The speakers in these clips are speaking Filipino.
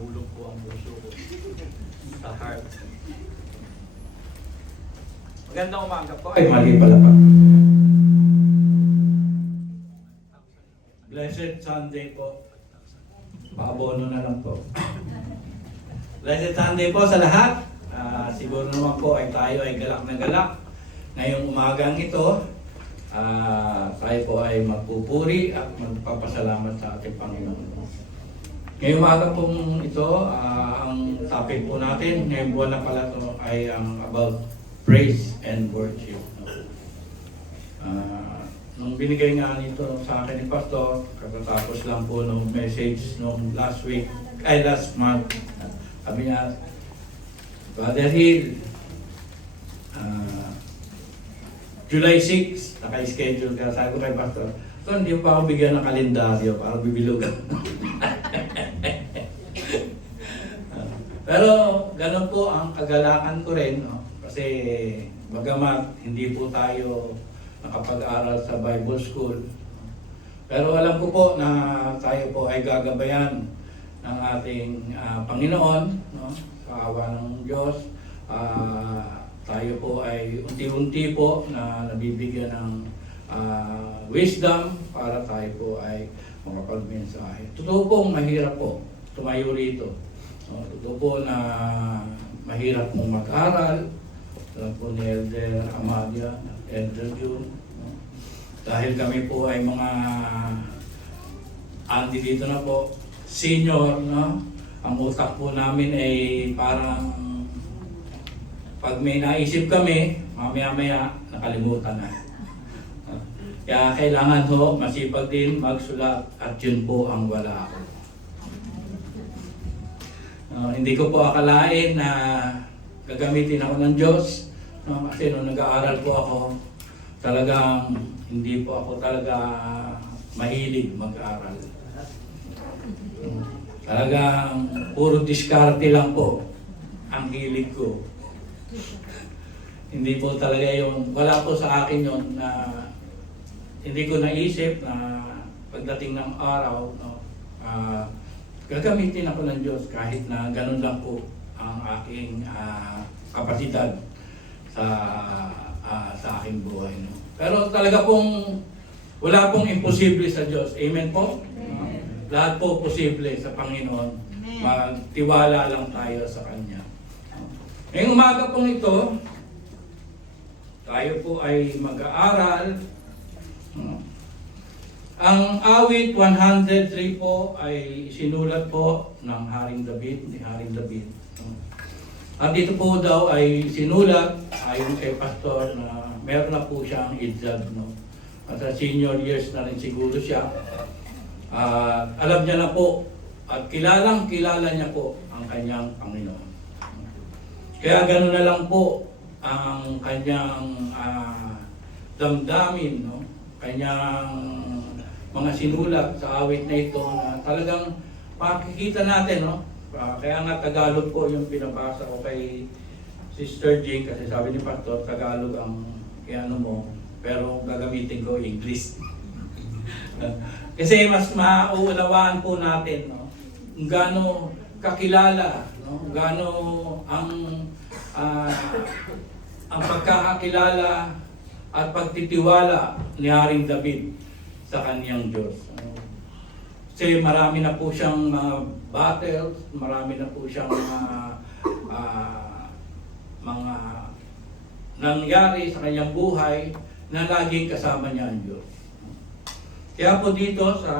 nahulog po ang puso ko sa heart. Magandang umaga po. Ay, mali pala pa. Blessed Sunday po. Paabono na lang po. Blessed Sunday po sa lahat. Siguro naman po ay tayo ay galak na galak. Ngayong umagang ito, tayo po ay magpupuri at magpapasalamat sa ating Panginoon. Ngayong umaga pong ito, ang topic po natin, ngayong buwan na pala ito ay about praise and worship. Nung binigay nga nito sa akin ni Pastor, katatapos lang po nung message nung last month, sabi niya, Brother Hill, July 6, naka-schedule ka. Sabi ko kay Pastor, so hindi pa ako bigyan ng kalendaryo para bibilugan. Pero ganun po ang kagalakan ko rin, no? Kasi bagamat hindi po tayo nakapag-aral sa Bible School, pero alam ko po na tayo po ay gagabayan ng ating Panginoon, no? Sa awa ng Diyos. Tayo po ay unti-unti po na nabibigyan ng wisdom para tayo po ay makapagmensahe. Totoo pong mahirap po tumayo rito. Totoo po na mahirap pong mag-aral. Alam po ni Elder Amalia, Elder June. Dahil kami po ay mga andi dito na po, senior, no? Ang utak po namin ay parang pag may naisip kami, mamaya-maya nakalimutan na. Kaya kailangan ho, masipag din magsulat at yun po ang wala ako. Hindi ko po akalain na gagamitin ako ng Diyos. Kasi nung nag-aaral po ako, talagang hindi po ako talaga mahilig mag-aaral. Talagang puro diskarte lang po ang hilig ko. Hindi po talaga yung, wala po sa akin yun na hindi ko naisip na pagdating ng araw, no, gagamitin ako ng Diyos kahit na ganun lang po ang aking kapasidad sa aking buhay. No? Pero talaga pong wala pong imposible sa Diyos. Amen po? Lahat po posible sa Panginoon. Magtiwala lang tayo sa Kanya. Ngayong umaga pong ito, tayo po ay mag-aaral. Ang awit 103 po ay sinulat po ng Haring David, ni Haring David. At ito po daw ay sinulat ayon kay Pastor na meron na po siyang edad. No? At sa senior years na rin siguro siya. Alam niya na po at kilala niya po ang kanyang Panginoon. Kaya gano'n na lang po ang kanyang damdamin, no? Kanyang mga sinulat sa awit na ito na talagang makikita natin, no? Kaya nga Tagalog po yung pinabasa ko kay Sister Jane kasi sabi ni Pastor, Tagalog ang ano mo, pero gagamitin ko English. Kasi mas mauunawaan po natin, no? Kung gaano kakilala, no? Gaano ang pagkakakilala at pagtitiwala ni Haring David sa kaniyang Diyos. Kasi marami na po siyang battles, marami na po siyang mga nangyari sa kanyang buhay na laging kasama niya ang Diyos. Kaya po dito sa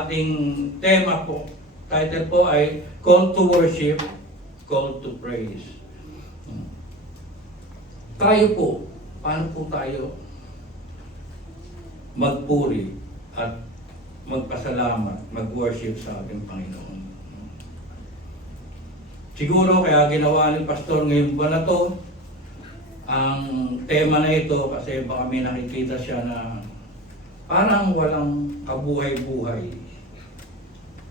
ating tema po, title po ay Call to Worship, Call to Praise. Tayo po, paano po tayo magpuri at magpasalamat, mag-worship sa ating Panginoon? Siguro kaya ginawa ni Pastor ngayon buwan na to, ang tema na ito kasi baka may nakikita siya na parang walang kabuhay-buhay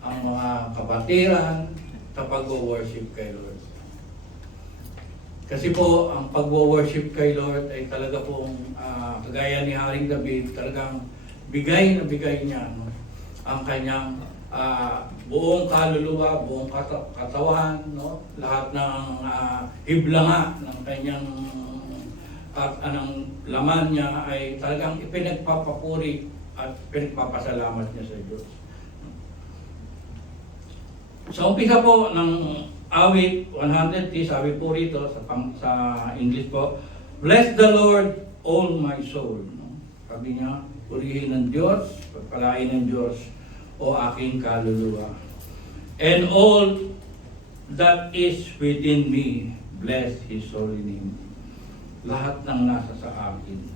ang mga kapatiran sa pag-worship kay Lord. Kasi po, ang pag-worship kay Lord ay talaga pong kagaya ni Haring David, talagang bigay na bigay niya. No? ang kanyang buong kaluluwa, buong katawan, no? Lahat ng hiblanga ng kanyang anong laman niya ay talagang ipinagpapapuri at pinagpapasalamat niya sa Diyos. Sa umpisa po ng awit 100, sabi po rito sa English po, "Bless the Lord, all my soul." No? Sabi niya, purihin ng Diyos, pagpalain ng Diyos, o aking kaluluwa. "And all that is within me, bless His holy name." Lahat ng nasa sa akin.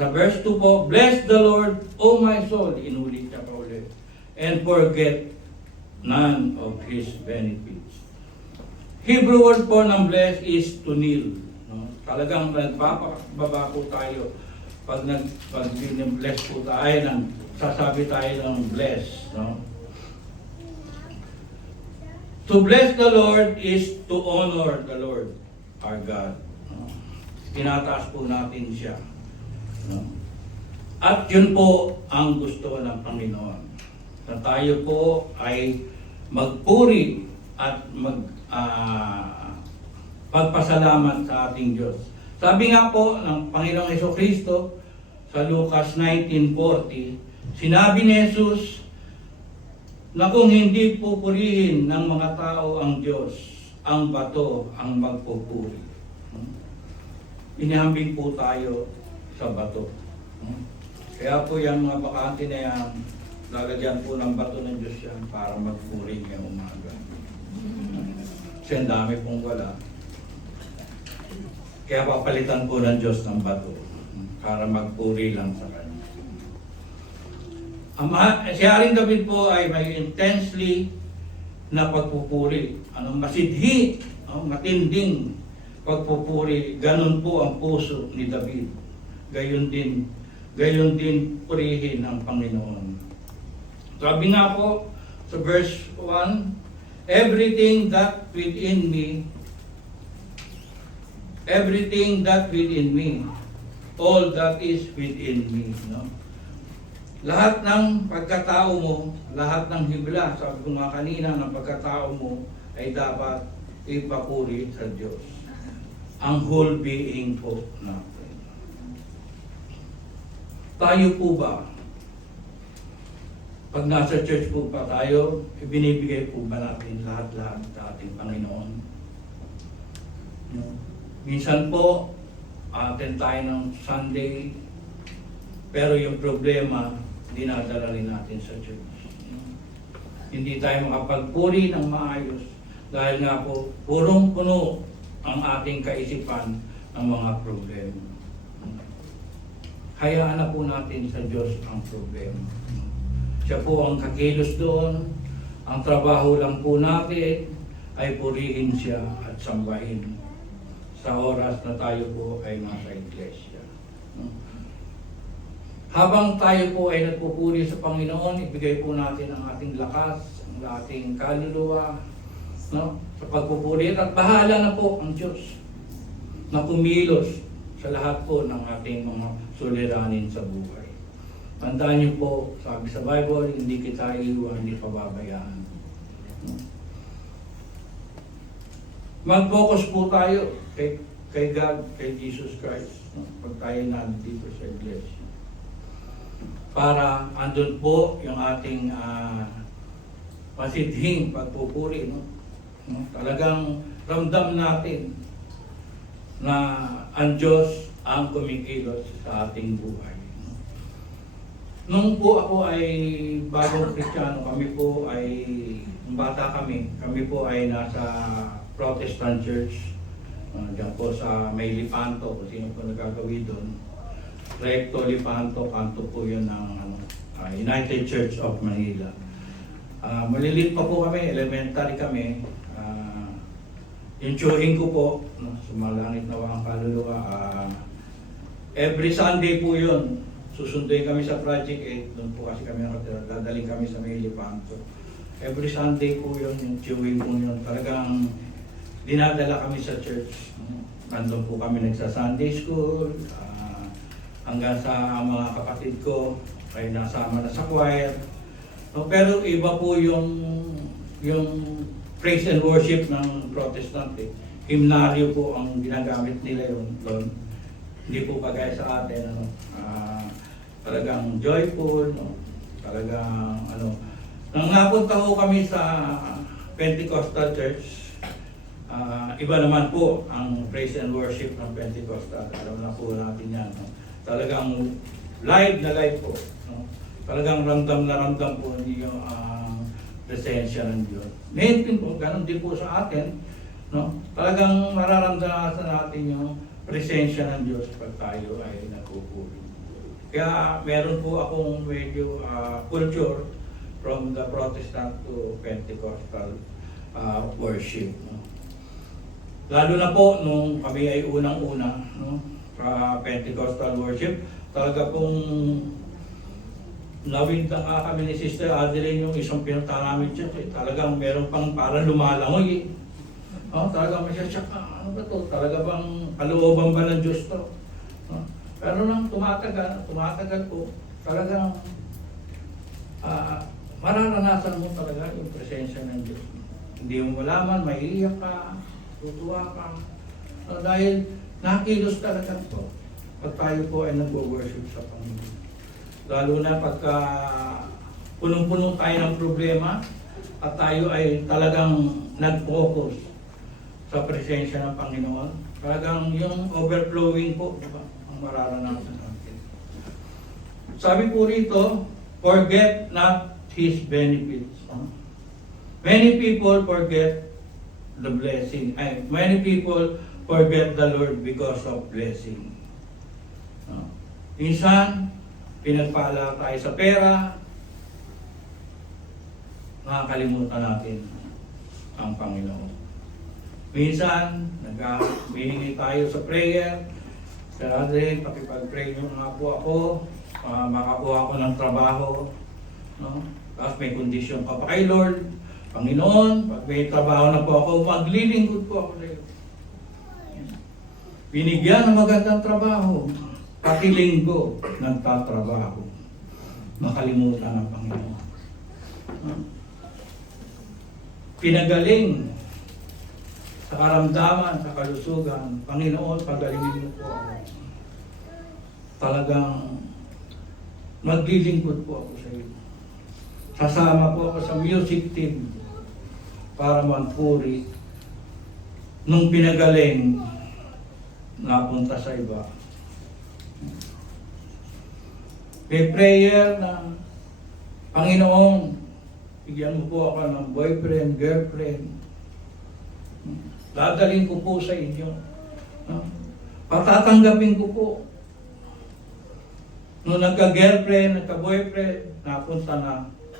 Sa verse 2 po, "Bless the Lord, O my soul." Inulit niya pa ulit. "And forget none of His benefits." Hebrew word po ng bless is to kneel. No? Talagang nagpapababa po tayo pag bless po tayo, sasabi tayo ng bless. No? To bless the Lord is to honor the Lord, our God. No? Tinataas po natin siya. No? At yun po ang gusto ng Panginoon. Na tayo po ay magpuri at pagpasalamat sa ating Diyos. Sabi nga po ng Panginoong Hesukristo sa Lucas 19:40, sinabi ni Jesus na kung hindi pupurihin ng mga tao ang Diyos, ang bato ang magpupuri. Inihambing po tayo sa bato. Kaya po yung mga bakante na yan, lalagyan po ng bato ng Diyos yan para magpuri ngayong umaga. Kasi ang dami pong wala. Kaya papalitan po ng Diyos ng bato para magpuri lang sa Kanya. Si Haring David po ay may intensely na pagpupuri. Masidhi, matinding pagpupuri. Ganon po ang puso ni David. Gayon din purihin ng Panginoon. Sabi nga po sa verse 1, everything that within me, all that is within me. No? Lahat ng pagkatao mo, lahat ng hibla, sabi ko nga kanina, ng pagkatao mo ay dapat ipapuri sa Diyos. Ang whole being po natin. Tayo po ba, pag nasa church po pa tayo, ibinibigay po ba natin lahat-lahat sa ating Panginoon? No? Minsan po, attend tayo ng Sunday, pero yung problema, dinadala rin natin sa church. Hindi tayo makapagpuri ng maayos dahil nga po, purong-puno ang ating kaisipan ng mga problema. Hayaan na po natin sa Diyos ang problema. Siya po ang kakilos doon. Ang trabaho lang po natin ay purihin siya at sambahin sa oras na tayo po ay nasa iglesia. Habang tayo po ay nagpupuri sa Panginoon, ibigay po natin ang ating lakas, ang ating kaluluwa, no? Sa pagpupuri at bahala na po ang Diyos na kumilos sa lahat po ng ating mga suliranin sa buhay. Tandaan niyo po, sabi sa Bible, hindi kita iiwan, hindi pababayaan. Mag-focus po tayo kay God, kay Jesus Christ, no? Pag tayo nandito sa iglesia. Para andun po yung ating masidhing pagpupuri. No? Talagang ramdam natin na ang Diyos ang kumikilos sa ating buhay. Nung po ako ay bagong Kristiyano, kami po ay, nung bata kami po ay nasa Protestant Church, diyan po sa May Lipanto, kung sino po nagagawi doon. Recto Lipanto, kanto po yun ng United Church of Manila. Malilit pa po kami, elementary kami. Yung chewing ko po, sumalangit na ang kaluluwa, every Sunday po yun. Susunduin kami sa Project 8, doon po kasi kami nakatira, dadaling kami sa May Lipanto. Every Sunday po yun, yung chewing po yun. Talagang dinadala kami sa church. Nandun po kami nagsa-Sunday school, hanggang sa mga kapatid ko, ay nasama na sa choir. No, pero iba po yung praise and worship ng Protestant. Hymnaryo po ang ginagamit nila yun doon. Hindi po kagaya sa atin, ano, talagang joyful, no? Talagang ano. Nang napunta ko kami sa Pentecostal Church, iba naman po ang praise and worship ng Pentecostal. Alam na po natin yan. No? Talagang live na live po. No? Talagang ramdam na ramdam po niyo ang presensya ng Diyos. Ngayon din po, ganun din po sa atin. No? Talagang mararamdaman natin yung presensya ng Diyos pag tayo ay nagpupuri. Kaya meron po akong medyo culture from the Protestant to Pentecostal worship. No? Lalo na po nung kami ay unang-una, no, Pentecostal worship, talaga pong nawinta kami ni Sister Adeline yung isang pinunta namin siya. Talagang meron pang parang lumalangoy. Talagang masya, ano ba to? Talaga bang kalooban ba ng Diyos to? Pero nang tumatagal po, talagang mararanasan mo talaga yung presensya ng Diyos. Hindi mo malaman, maiiyak ka, tutuwa ka. Dahil nakilos talaga po pag tayo po ay nag-worship sa Panginoon. Lalo na pagka punong-puno tayo ng problema at tayo ay talagang nag-focus sa presensya ng Panginoon. Talagang yung overflowing po, diba, ang mararanasan natin. Sabi po rito, forget not His benefits. Many people forget the blessing. Many people forget the Lord because of blessing. Minsan, pinagpala tayo sa pera, nakakalimutan natin ang Panginoon. Minsan, humihingi tayo sa prayer, sa Adre, pakipag-pray nyo nga po ako, makakuha ako ng trabaho. No? Tapos may kondisyon pa pa kay Lord, Panginoon, pag may trabaho na po ako, maglilingkod po ako sa iyo. Binigyan ng magandang trabaho, pati linggo, nagtatrabaho. Makalimutan ng Panginoon. Pinagaling sa karamdaman, sa kalusugan, Panginoon, pagalingin mo po ako. Talagang maglilingkod po ako sa iyo. Sasama po ako sa music team para magpuri nung pinagaling napunta sa iba. May prayer na, Panginoon, bigyan mo po ako ng boyfriend, girlfriend. Dadalhin ko po sa inyo. Patatanggapin ko po. Nung nagka-girlfriend, nagka-boyfriend, napunta na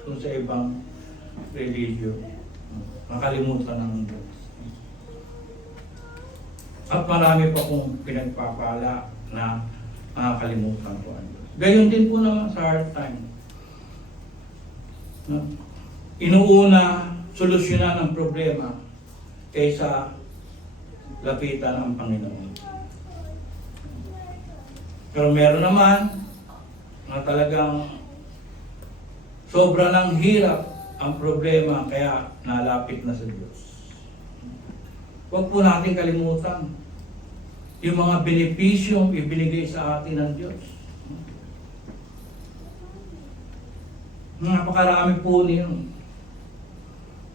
kung sa ibang religion. Nakalimutan ng Diyos. At marami pa kong pinagpapala na nakakalimutan ko ang Diyos. Gayon din po naman sa hard time. Inuuna, solusyonan ang problema kaysa lapitan ang Panginoon. Pero meron naman na talagang sobra ng hirap ang problema kaya nalapit na sa Diyos. Huwag po natin kalimutan yung mga benepisyong ibinigay sa atin ng Diyos. Napakarami po niyo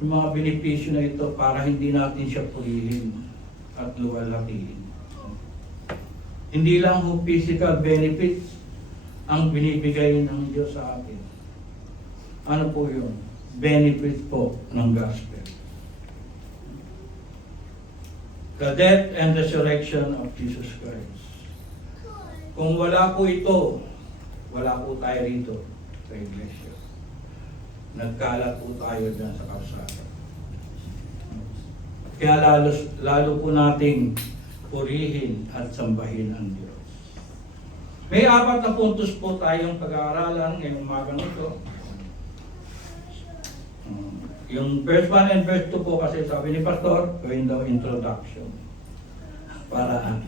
yung mga benepisyo na ito para hindi natin siya purihin at luwalhatiin. Hindi lang ho physical benefits ang binibigay ng Diyos sa atin. Ano po yun? Benefits po ng gospel. The death and resurrection of Jesus Christ. Kung wala po ito, wala po tayo rito sa iglesia. Nagkalat po tayo dyan sa kalsada. Kaya lalo po nating purihin at sambahin ang Diyos. May 4 na puntos po tayong pag-aaralan ngayong umagang ito. Yung verse 1 and verse 2 po kasi sabi ni Pastor, gawin daw introduction para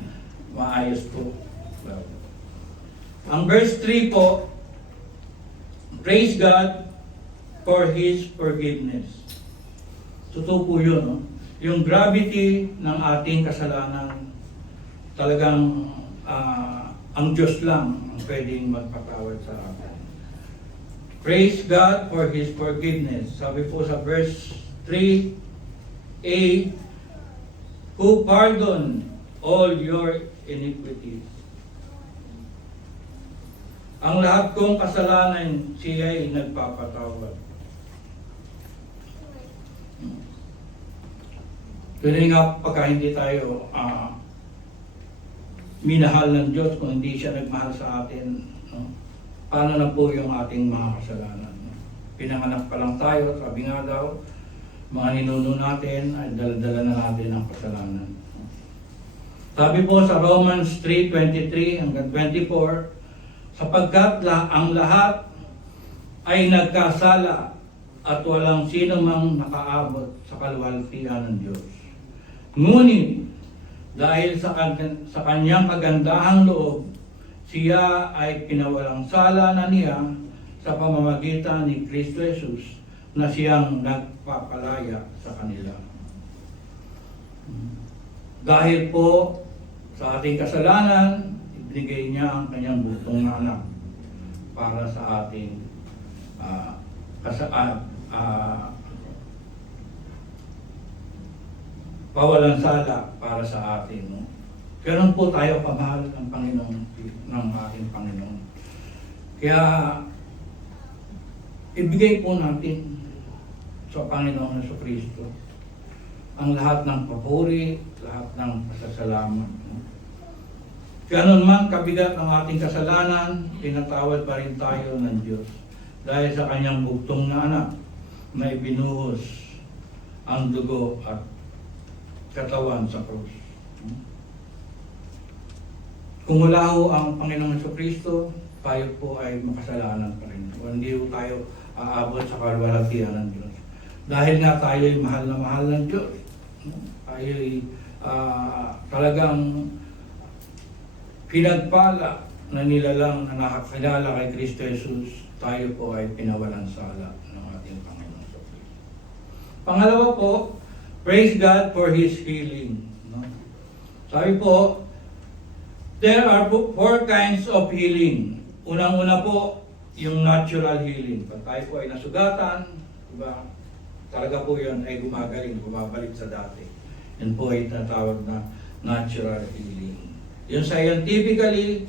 maayos po. Ang verse 3 po, Praise God for His forgiveness. Totoo po yun, no? Yung gravity ng ating kasalanan, talagang ang Diyos lang ang pwedeng magpatawad sa atin. Praise God for His forgiveness. Sabi po sa verse 3a, who pardon all your iniquities. Ang lahat kong kasalanan, siya ay nagpapatawad. Tuloy nga pagka hindi tayo minahal ng Diyos, kung hindi siya nagmahal sa atin, no? Paano na po yung ating mga kasalanan? No? Pinanganak pa lang tayo, sabi nga daw, mga ninuno natin ay dala-dala na natin ang kasalanan. No? Sabi po sa Romans 3:23 hanggang 24, sapagkat ang lahat ay nagkasala at walang sino mang nakaabot sa kaluwalhatian ng Diyos. Ngunit, dahil sa kanyang kagandahang loob, siya ay pinawalang sala na niya sa pamamagitan ni Kristo Jesus na siyang nagpapalaya sa kanila. Dahil po sa ating kasalanan, ibinigay niya ang kanyang butong na anak para sa ating pawalan sala para sa atin. No? Ganun po tayo kamahal ng Panginoon, ng ating Panginoon. Kaya, ibigay po natin sa Panginoon Hesus Kristo ang lahat ng papuri, lahat ng pasasalamat. No? Ganun man kabigat ang ating kasalanan, pinatawad pa rin tayo ng Diyos dahil sa kanyang bugtong na anak na ibinuhos ang dugo at katawan sa krus. Kung wala ho ang Panginoong Jesucristo, tayo po ay makasalanan pa rin. O hindi ho tayo aabot sa kaluwalhatian ng Diyos. Dahil nga tayo ay mahal na mahal ng Diyos. Tayo ay talagang pinagpala na nilalang na nakakilala kay Kristo Jesus, tayo po ay pinawalan sala ng ating Panginoong Jesucristo. Pangalawa po, praise God for His healing. No? Sabi po, there are 4 kinds of healing. Unang-una po, yung natural healing. Pag tayo po ay nasugatan, diba, talaga po yun ay gumagaling, bumabalik sa dati. Yan po ay tinatawag na natural healing. Yung scientifically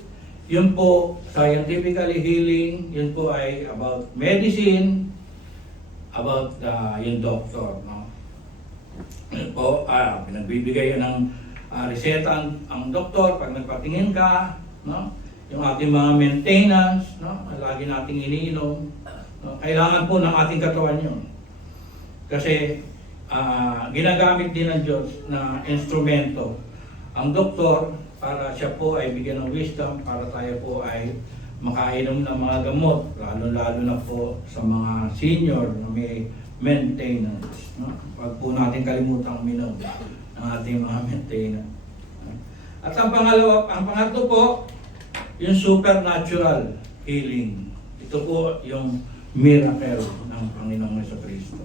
healing, yun po ay about medicine, about yung doctor. No? Po, pinagbibigay ng reseta ang doktor pag nagpatingin ka, no? Yung ating mga maintenance, no? Lagi nating iniinom, no? Kailangan po ng ating katawan yun. Kasi ginagamit din ng Diyos na instrumento ang doktor para siya po ay bigyan ng wisdom para tayo po ay makainom ng mga gamot, lalo-lalo na po sa mga senior na may maintenance. No? Huwag po natin kalimutang minom ng ating mga maintenance. At ang pangatlo po, yung supernatural healing. Ito po yung miracle ng Panginoong Jesucristo.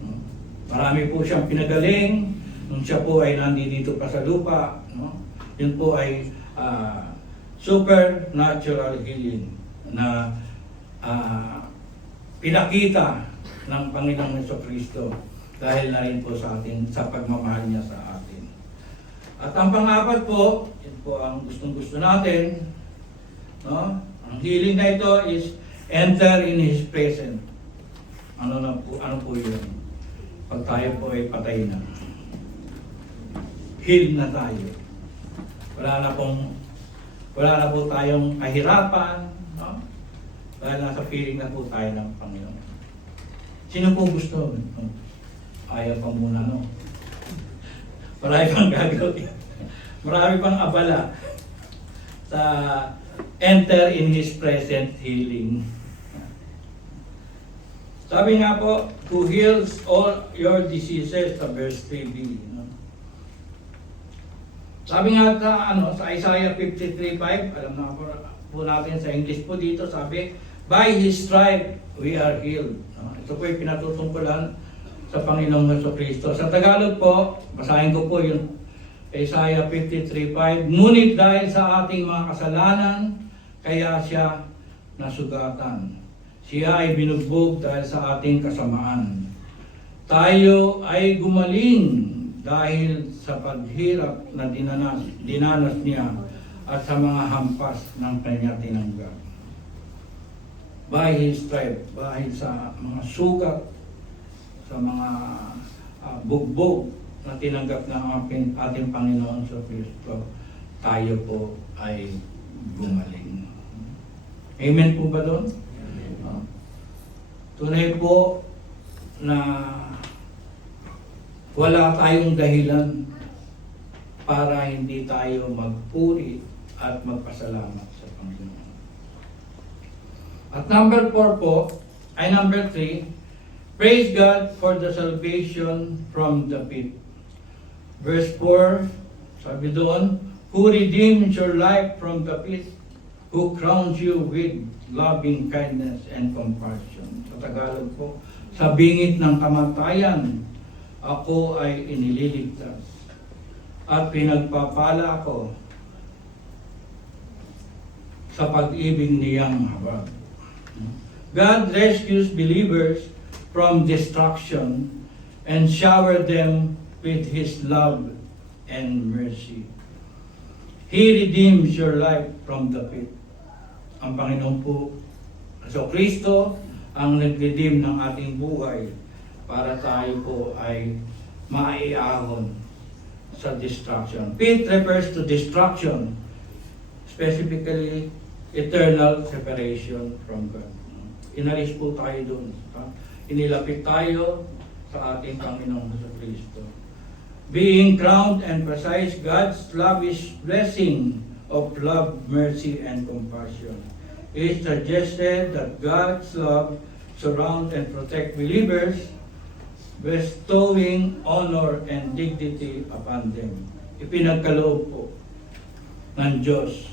No? Marami po siyang pinagaling nung siya po ay nandito pa sa lupa. No? Yun po ay supernatural healing na pinakita ng Panginoong Jesucristo dahil na rin po sa atin, sa pagmamahal niya sa atin. At ang pang-apat po, yun po ang gustong-gusto natin, no? Ang healing na ito is enter in His presence. Ano po yun? Pag tayo po ay patay na. Heal na tayo. Wala na po tayong kahirapan, no? Dahil nasa feeling na po tayo ng Panginoon. Sino po gusto? Ayaw pa muna, no? Marami pang gagawin. Marami pang abala sa enter in His present healing. Sabi nga po, who heals all your diseases, sa verse 3b. No? Sabi nga sa Isaiah 53:5, alam na po natin sa English po dito, sabi, By His stripe, we are healed. No? Ito po yung pinatutungkulan sa Panginoong Jesucristo. Sa Tagalog po, basahin ko po yung Isaiah 53:5. Ngunit dahil sa ating mga kasalanan, kaya siya nasugatan. Siya ay binugbog dahil sa ating kasamaan. Tayo ay gumaling dahil sa paghirap na dinanas niya at sa mga hampas ng kanya tinanggap. By His stripe, dahil sa mga sugat, sa mga bugbog na tinanggap ng ating Panginoon sa Kristo, tayo po ay gumaling. Amen po ba doon? Tunay po na wala tayong dahilan para hindi tayo magpuri at magpasalamat sa Panginoon. At number 3, praise God for the salvation from the pit. Verse 4, sabi doon, who redeemed your life from the pit, who crowns you with loving kindness and compassion. Sa Tagalog po, sa bingit ng kamatayan, ako ay inililigtas at pinagpapala ako sa pag-ibig niyang habag. God rescues believers from destruction and shower them with His love and mercy. He redeems your life from the pit. Ang Panginoon po, so Kristo, ang nag-redeem ng ating buhay para tayo po ay maiahon sa destruction. Pit refers to destruction, specifically eternal separation from God. Inalis po tayo doon. Inilapit tayo sa ating Panginoong Jesucristo. Being crowned and precise God's lavish blessing of love, mercy, and compassion. It suggested that God's love surround and protect believers, bestowing honor and dignity upon them. Ipinagkaloob po ng Diyos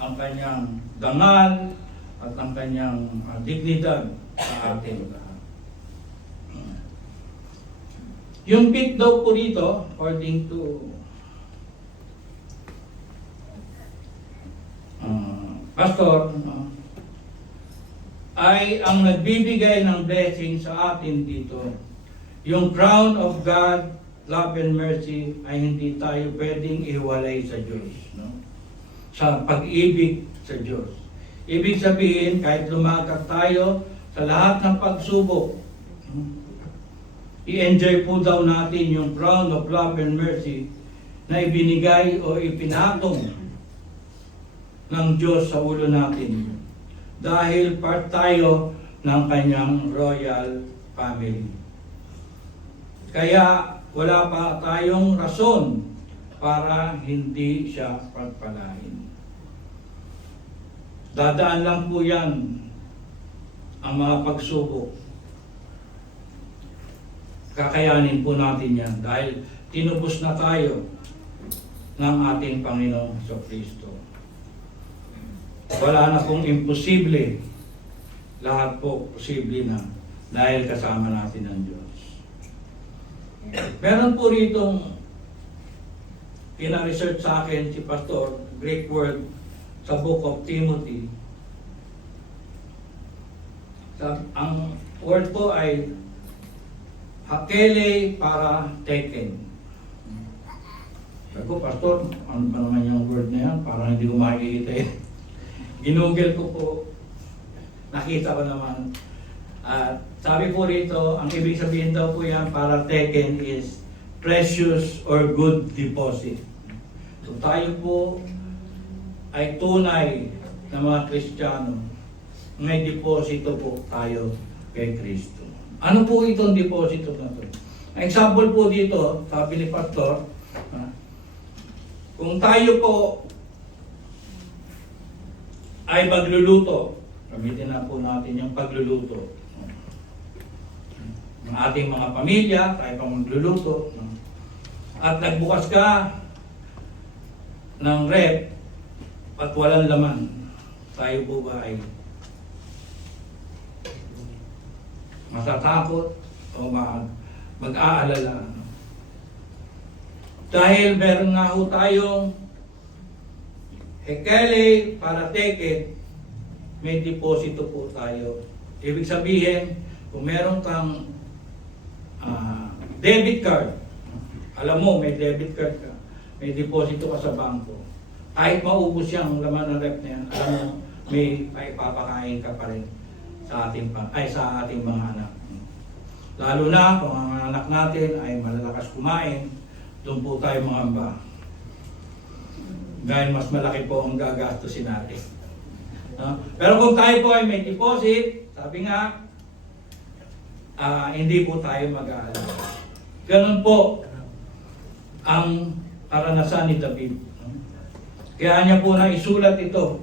ang kanyang dangal at ang kanyang dignidad sa ating lahat. Yung pit daw po dito, according to Pastor, ay ang nagbibigay ng blessing sa atin dito. Yung crown of God, love and mercy ay hindi tayo pwedeng iwalay sa Diyos. No? Sa pag-ibig sa Diyos. Ibig sabihin, kahit lumakad tayo sa lahat ng pagsubok, i-enjoy po daw natin yung crown of love and mercy na ibinigay o ipinatong ng Diyos sa ulo natin. Dahil part tayo ng kanyang royal family. Kaya wala pa tayong rason para hindi siya pagpalain. Dadaan lang po yan ang mga pagsubok. Kakayanin po natin yan dahil tinubos na tayo ng ating Panginoong Jesucristo. Wala na pong imposible. Lahat po posible na dahil kasama natin ang Diyos. Meron po rito pina-research sa akin si Pastor, Greek word sa Book of Timothy. Ang word po ay hakele para taken. Sabi ko, Pastor, ano ba naman yung word na yan? Parang hindi ko makikita eh. Ginugel ko po, nakita ko naman. At sabi po rito, ang ibig sabihin daw po yan para taken is precious or good deposit. So tayo po ay tunay na mga Kristiyano. May deposito po tayo kay Kristo. Ano po itong deposito na ito? Ang example po dito, sabi ni Pastor, kung tayo po ay magluluto, gamitin na po natin yung pagluluto. Ng ating mga pamilya, tayo pang magluluto. At nagbukas ka ng rep at walang laman, tayo po ba ay matatakot o mag-aalala. No? Dahil meron nga ho tayong Hekele para teket, may deposito po tayo. Ibig sabihin, kung meron kang debit card, alam mo may debit card ka, may deposito ka sa bangko, kahit maubos yung laman ng rep na yan, alam mo, may papakain ka pa rin sa ating mga anak. Lalo na kung ang anak natin ay malalakas kumain, doon po tayo mangamba. Dahil mas malaki po ang gagastusin natin. No? Pero kung tayo po ay may deposit, sabi nga, hindi po tayo mag-aalala. Ganun po ang karanasan ni David. No? Kaya niya po na isulat ito,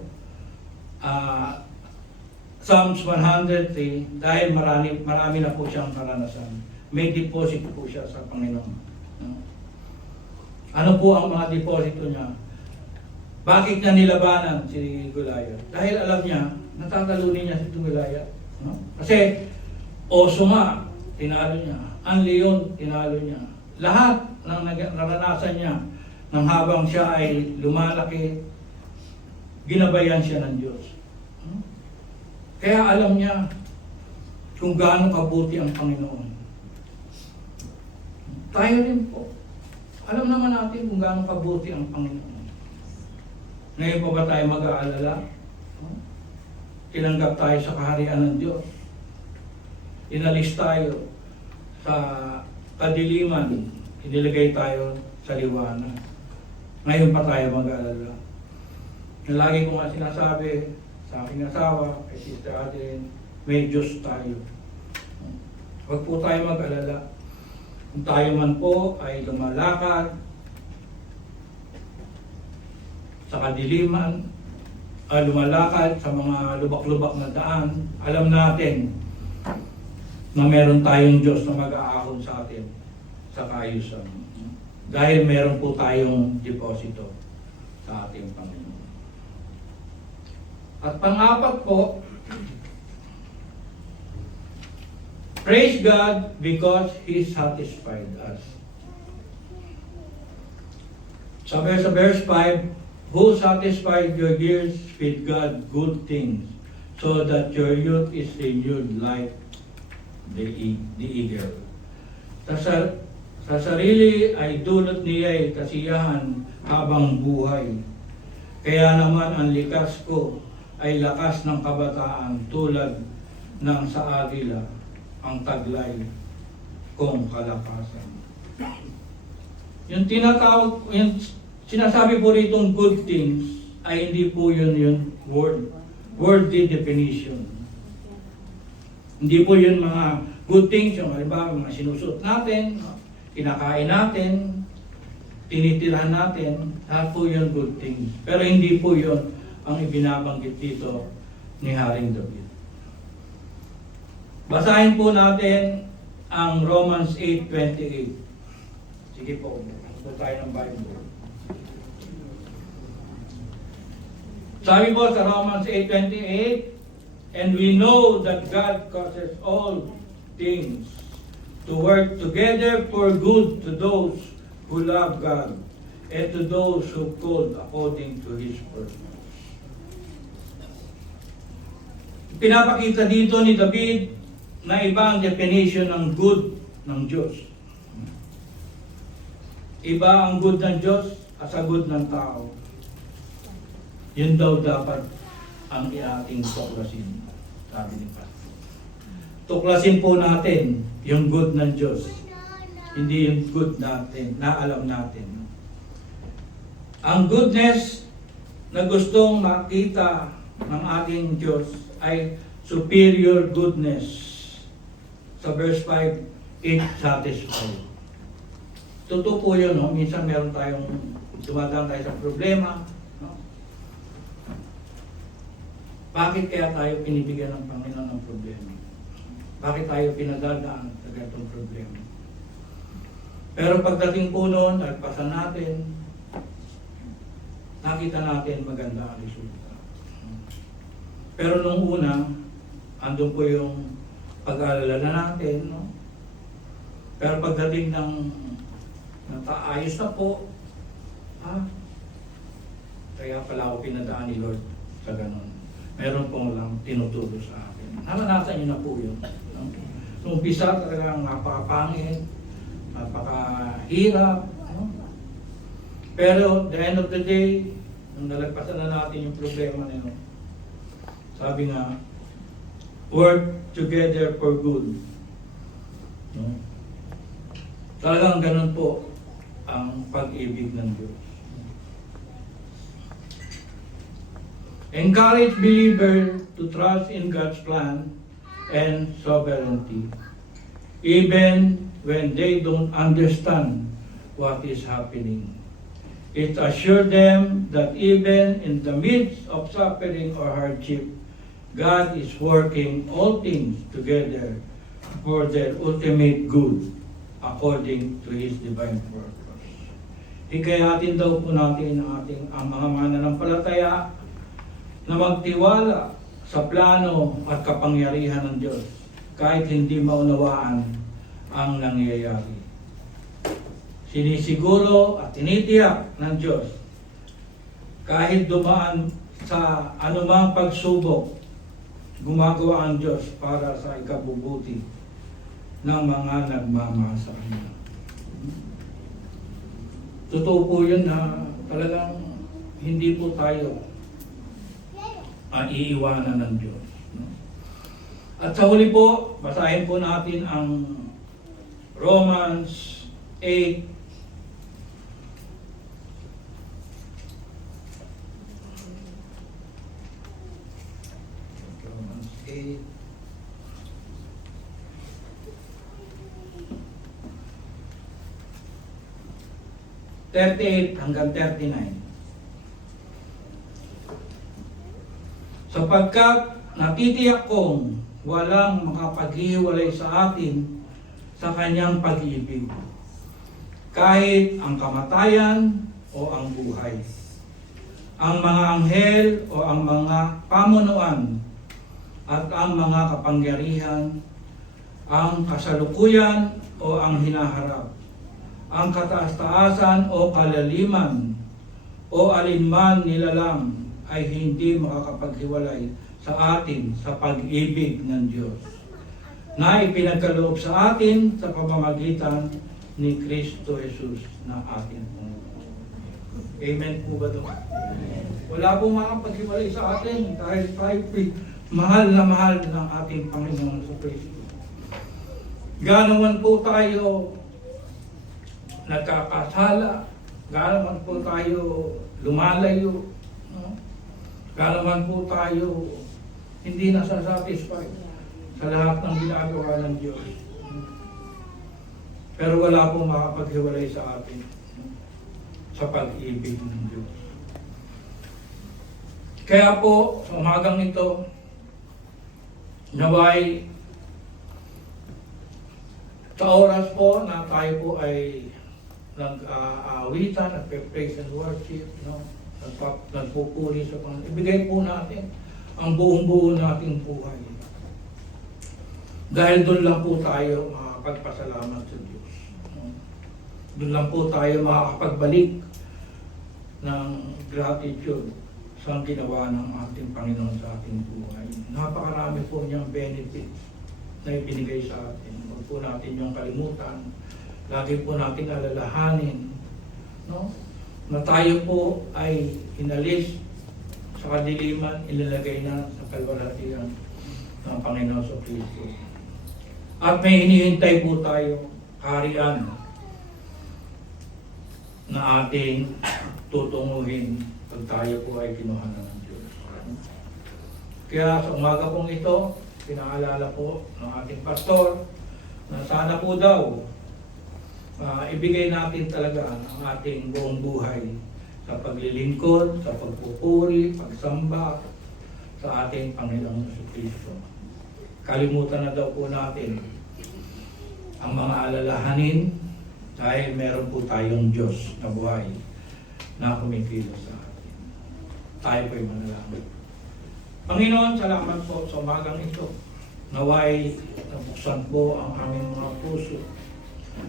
Psalms 103, dahil marami na po siyang karanasan. May deposit po siya sa Panginoon. No? Ano po ang mga deposito niya? Bakit niya nilabanan si Goliath? Dahil alam niya, natatalunin niya si Goliath. No? Kasi, oso nga, tinalo niya. Ang leon, tinalo niya. Lahat ng naranasan niya, nang habang siya ay lumalaki, ginabayan siya ng Diyos. No? Kaya alam niya kung gaano kabuti ang Panginoon. Tayo rin po. Alam naman natin kung gaano kabuti ang Panginoon. Ngayon pa ba tayo mag-aalala? Tinanggap tayo sa kaharian ng Diyos. Inalis tayo sa kadiliman. Inilagay tayo sa liwanag. Ngayon pa tayo mag-aalala. Yung lagi ko nga sinasabi sa aking asawa, kay Sister Adeline, may Diyos tayo. Huwag po tayo mag-alala. Kung tayo man po ay lumalakad sa kadiliman, lumalakad sa mga lubak-lubak na daan, alam natin na meron tayong Diyos na mag-aahon sa atin sa kaayusan. Dahil meron po tayong deposito sa ating Panginoon. At pang-apat po, praise God because He satisfied us. Sa verse 5, who satisfied your years with God good things, so that your youth is renewed like the eagle. Sa sarili ay dulot niya'y kasiyahan habang buhay. Kaya naman ang likas ko ay lakas ng kabataan tulad ng sa agila ang taglay kong kalakasan. Yung tinatawag, yung sinasabi po ritong good things ay hindi po yun worldly definition. Hindi po yun mga good things, yung halimbawa mga sinusot natin, kinakain natin, tinitirahan natin, lahat po yun good things. Pero hindi po yun ang ibinabanggit dito ni Haring David. Basahin po natin ang Romans 8:28. Sige po, po tayo ng Bible. Sabi po sa Romans 8:28, and we know that God causes all things to work together for good to those who love God and to those who called according to His purpose. Pinapakita dito ni David na iba ang definition ng good ng Diyos. Iba ang good ng Diyos at sa good ng tao. Yun daw dapat ang ating tuklasin, sabi ni Pastor. Tuklasin po natin yung good ng Diyos, hindi yung good natin, na alam natin. Ang goodness na gustong makita ng ating Diyos ay superior goodness. Sa verse 5, it satisfies. Totoo po yun, no? Minsan meron tayong dumadaan tayo sa problema. No? Bakit kaya tayo pinibigyan ng Panginoon ng problema? Bakit tayo pinadadaan sa ganitong problema? Pero pagdating po noon, nagpasan natin, nakita natin maganda ang resulta. Pero nung una, andun po yung pag-aalala na natin, no? Pero pagdating ng ayos na po, kaya pala ako pinadaan ni Lord sa ganun. Meron pong lang tinuturo sa akin. Naranasan niyo na po yun. No? Nung umpisa talagang napakapangit, napakahirap. No? Pero the end of the day, nung nalagpasan na natin yung problema na yun, sabi nga, work together for good. No? Talagang ganun po ang pag-ibig ng Diyos. Encourage believers to trust in God's plan and sovereignty, even when they don't understand what is happening. It assures them that even in the midst of suffering or hardship, God is working all things together for their ultimate good according to His divine purpose. Hikayatin daw po natin ang mga mananampalataya na magtiwala sa plano at kapangyarihan ng Diyos kahit hindi maunawaan ang nangyayari. Sinisiguro at tinitiyak ng Diyos kahit dumaan sa anumang pagsubok, gumagawa ang Diyos para sa ikabubuti ng mga nagmamahal sa Kanya. Totoo po yun na talagang hindi po tayo iiwanan ng Diyos. No? At sa huli po, basahin po natin ang Romans 8. Romans 8. Hanggang 39. Sapagkat natitiyak kong walang makapaghiwalay sa atin sa kanyang pag-ibig, kahit ang kamatayan o ang buhay, ang mga anghel o ang mga pamunuan, at ang mga kapangyarihan, ang kasalukuyan o ang hinaharap, ang kataas-taasan o kalaliman, o alinman nilalang ay hindi makakapaghiwalay sa atin sa pag-ibig ng Diyos na ipinagkaloob sa atin sa pamamagitan ni Kristo Jesus na ating Panginoon. Amen po ba ito? Wala pong makakapaghiwalay sa atin dahil tayo mahal na mahal ng ating Panginoon sa Kristo. Ganoon po tayo nagkakasala, ganoon po tayo lumalayo, no? Ganoon po tayo hindi nasasatisfy sa lahat ng ginagawa ng Diyos. Pero wala pong makapaghiwalay sa atin sa pag-ibig ng Diyos. Kaya po, sa umagang ito, naway sa oras po na tayo po ay nag-aawitan, nagpe-praise and worship, no? Nagpupuri sa Panginoon. Ibigay po natin ang buong-buo nating buhay. Dahil doon lang po tayo makakapagpasalamat sa Diyos. Doon lang po tayo makakapagbalik ng gratitude sa ginawa ng ating Panginoon sa ating buhay. Napakarami po niyang benefits na ibinigay sa atin. Huwag po natin yung kalimutan. Lagi po natin alalahanin, no? Na tayo po ay inalis sa kadiliman, ilalagay na sa kalwalhatian ng Panginoon sa Kristo. At may hinihintay po tayo kaharian na ating tutunguhin pag tayo po ay kinuhanan ng Diyos. Kaya sa umaga pong ito, pinaalala po ng ating pastor na sana po daw ibigay natin talaga ang ating buong buhay sa paglilingkod, sa pagpupuri, pagsamba sa ating Panginoong Kristo. Kalimutan na daw po natin ang mga alalahanin dahil meron po tayong Diyos na buhay na kumikilos sa atin. Tayo po'y manalangin. Panginoon, salamat po sa umagang ito. Naway nabuksan po ang aming mga puso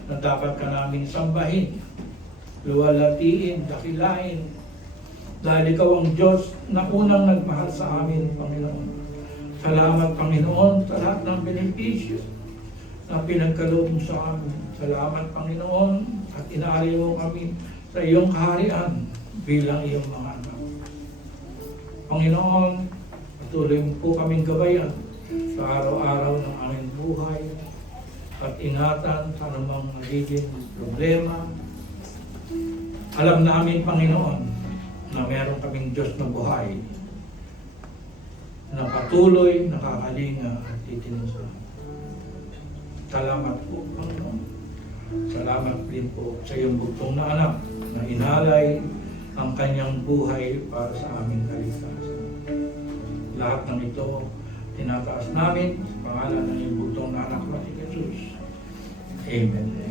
na dapat ka namin sambahin, luwalhatiin, dakilain, dahil ikaw ang Diyos na unang nagmahal sa amin, Panginoon. Salamat, Panginoon, sa lahat ng benepisyo na pinagkaloob mo sa amin. Salamat, Panginoon, at inaari mo kami sa iyong kaharian bilang iyong mga anak. Panginoon, patuloy mo po kaming gabayan sa araw-araw ng aming buhay at ingatan sa anumang nagiging problema. Alam namin, Panginoon, na meron kaming Diyos na buhay na patuloy nakakalinga at titinsa. Salamat po, Panginoon. Salamat din po sa iyong bugtong na anak na inalay ang kanyang buhay para sa aming kaligtasan. Lahat ng ito, tinataas namin sa pangalan ng iyong bugtong na anak na si Jesus. Amen.